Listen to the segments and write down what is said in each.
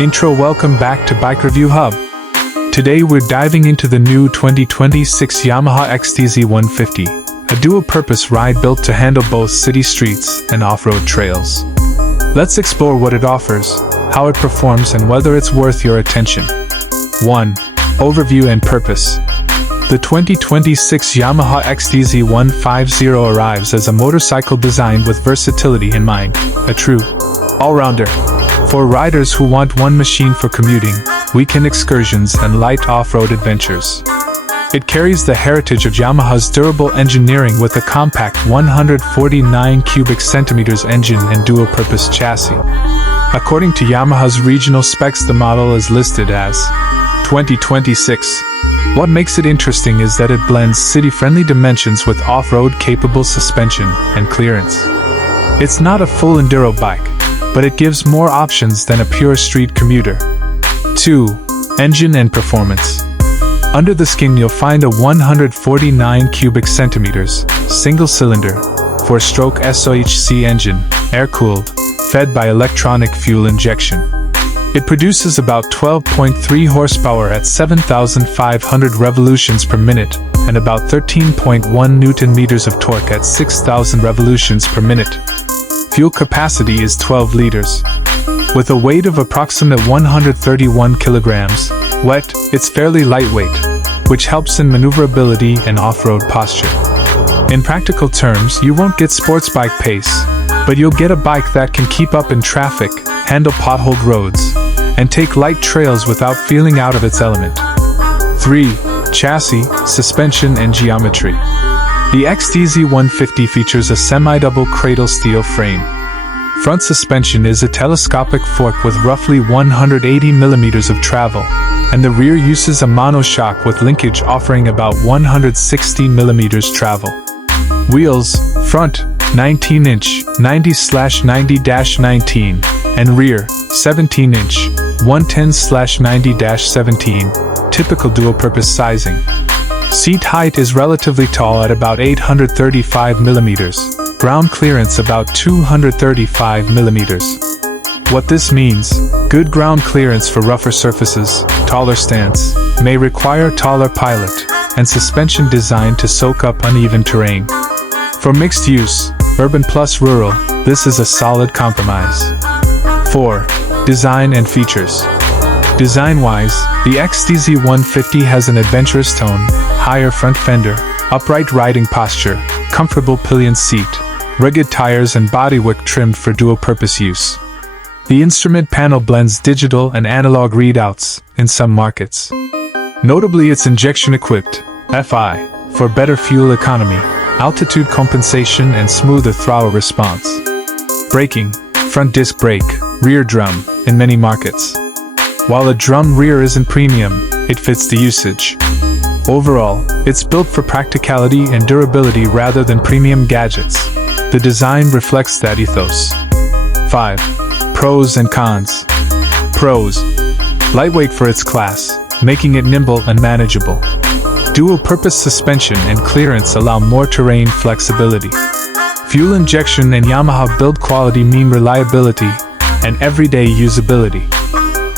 Welcome back to Bike Review Hub. Today we're diving into the new 2026 Yamaha XTZ 150, a dual-purpose ride built to handle both city streets and off-road trails. Let's explore what it offers, how it performs, and whether it's worth your attention. 1. Overview and purpose. The 2026 Yamaha XTZ 150 arrives as a motorcycle designed with versatility in mind, a true all-rounder. For riders who want one machine for commuting, weekend excursions, and light off-road adventures. It carries the heritage of Yamaha's durable engineering with a compact 149 cubic centimeters engine and dual-purpose chassis. According to Yamaha's regional specs, the model is listed as 2026. What makes it interesting is that it blends city-friendly dimensions with off-road capable suspension and clearance. It's not a full enduro bike, but it gives more options than a pure street commuter. 2. Engine and performance. Under the skin you'll find a 149 cubic centimeters, single-cylinder, 4-stroke SOHC engine, air-cooled, fed by electronic fuel injection. It produces about 12.3 horsepower at 7,500 revolutions per minute and about 13.1 Newton-meters of torque at 6,000 revolutions per minute. Fuel capacity is 12 liters. With a weight of approximate 131 kilograms, wet, it's fairly lightweight, which helps in maneuverability and off-road posture. In practical terms, you won't get sports bike pace, but you'll get a bike that can keep up in traffic, handle potholed roads, and take light trails without feeling out of its element. 3. Chassis, suspension, and geometry. The XTZ 150 features a semi-double cradle steel frame. Front suspension is a telescopic fork with roughly 180 millimeters of travel, and the rear uses a monoshock with linkage offering about 160 millimeters travel. Wheels, front, 19-inch, 90/90-19, and rear, 17-inch, 110/90-17, typical dual-purpose sizing. Seat height is relatively tall at about 835 millimeters, ground clearance about 235 millimeters. What this means: good ground clearance for rougher surfaces, taller stance, may require taller pilot, and suspension designed to soak up uneven terrain. For mixed use, urban plus rural, this is a solid compromise. 4. Design and features. Design-wise, the XTZ 150 has an adventurous tone, higher front fender, upright riding posture, comfortable pillion seat, rugged tires, and bodywork trimmed for dual-purpose use. The instrument panel blends digital and analog readouts in some markets. Notably, it's injection-equipped, FI, for better fuel economy, altitude compensation, and smoother throttle response. Braking, front disc brake, rear drum, in many markets. While a drum rear isn't premium, it fits the usage. Overall, it's built for practicality and durability rather than premium gadgets. The design reflects that ethos. 5. Pros and cons. Pros. Lightweight for its class, making it nimble and manageable. Dual-purpose suspension and clearance allow more terrain flexibility. Fuel injection and Yamaha build quality mean reliability and everyday usability.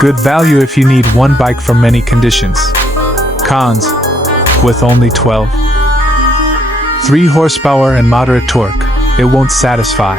Good value if you need one bike for many conditions. Cons. With only 3 horsepower and moderate torque, it won't satisfy.